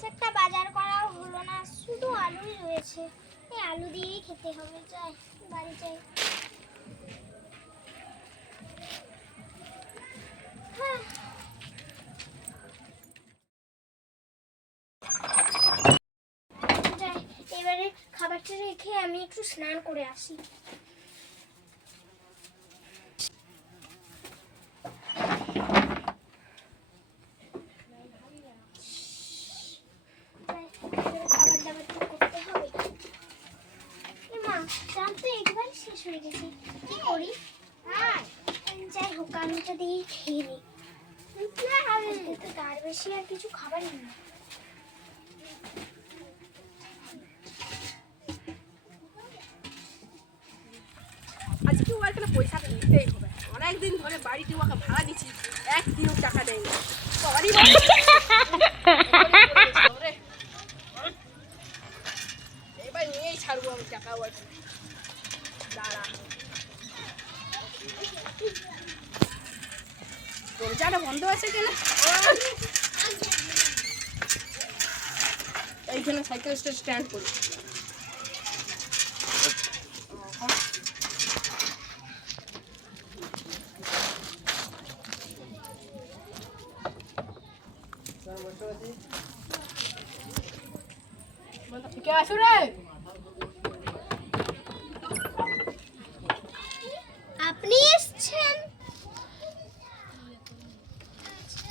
বেশ একটা বাজার করাও হলো না, শুধু আলুই রয়েছে। এই আলু দিয়েই খেতে হবে, যাই, বাড়ি যাই। হ্যাঁ। এবারে খাবারটা রেখে আমি একটু স্নান করে আসি যাই, এবারে খাবার দাবার তো করতে হবে। মা চাল তো একবার শেষ হয়ে গেছে। কি করি? হ্যাঁ যাই হোক আমি তো দিয়ে খেয়ে নিই আজকে তো তার বেশি আর কিছু খাবারই নেই। আজকে ও পয়সাটা নিতেই হবে অনেকদিন ধরে বাড়িতে ওকে ভাড়া দিচ্ছি এক দিনও টাকা দেয়নি বাড়ি। এবার নিয়েই ছাড়বো আমি টাকা ওর দাঁড়া দরজাটা বন্ধ আছে কেন? এইখানে সাইকেল স্ট্যান্ড করি। কে আসো রে?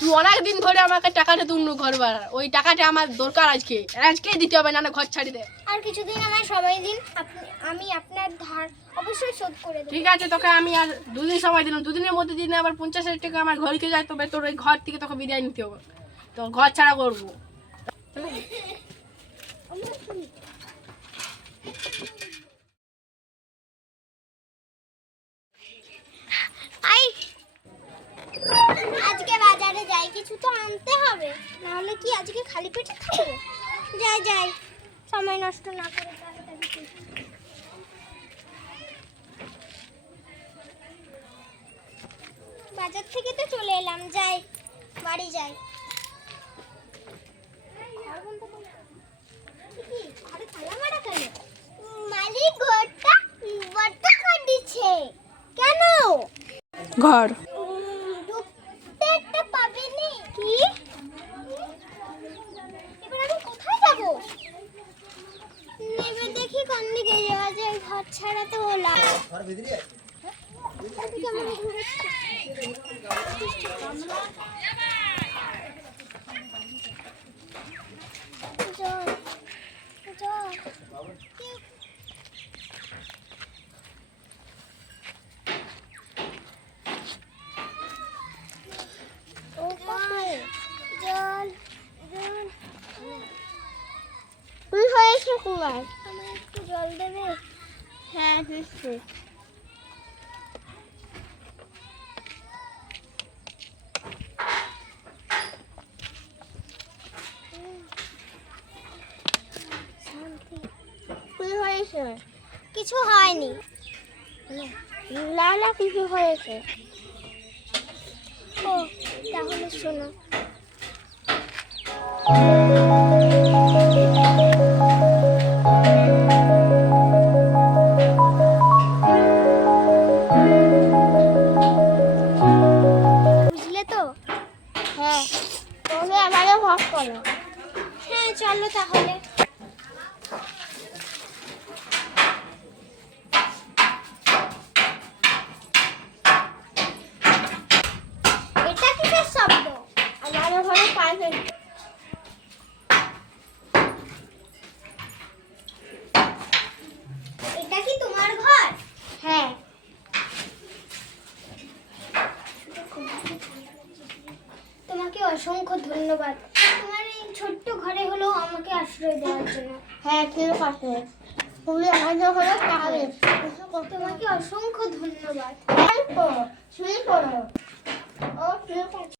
তুই অনেক দিন ধরে আমাকে টাকাটা তুলনু ঘর ভাড়া ওই টাকাটা আমার দরকার আজকে। আজকে দিতে হবে না না ঘর ছাড়ি দে। আর কিছুদিন আমার সময় দিন আমি আপনার ধার অবশ্যই শোধ করে দেব। ঠিক আছে তোকে আমি আর দুদিন সময় দিলাম। দুদিনের মধ্যে দিন আবার পঞ্চাশ হাজার টাকা আমার ঘরকে যায় তবে তোর ওই ঘর থেকে তোকে বিদায় নিতে হবে। তো ঘর ছাড়া করব আই আজকে বাজারে যাই কিছু তো আনতে হবে। নাহলে কি আজকে খালি পেটে থাকব যাই যাই। সময় নষ্ট না করে বাজার থেকে তো চলে এলাম, যাই। বাড়ি যাই? মালিক ঘরটা দিচ্ছে কেন? ঘর উম, ঢুকতে একটা পাবেনি কি এবার আমি কোথায় যাব এবার দেখি কোন দিকে যাওয়া যায় ঘর ছাড়া তো জল তুই হয়েছে কুমার। আমার একটু জল দেবে? হ্যাঁ হয়েছে। কিছু হয়নি। না না কিছু হয়েছে। ও তাহলে শোনো। চলো তাহলে। এটা শব্দ? ঘরে এটা কি তোমার ঘর? হ্যাঁ। তোমাকে অসংখ্য ধন্যবাদ। ছোট্ট ঘরে হলেও আমাকে আশ্রয় দেওয়ার জন্য। হ্যাঁ ঠিক আছে। তুমি আমাদের হলো তাহলে তোমাকে অসংখ্য ধন্যবাদ। শুনে পড়ো ও, ঠিক আছে।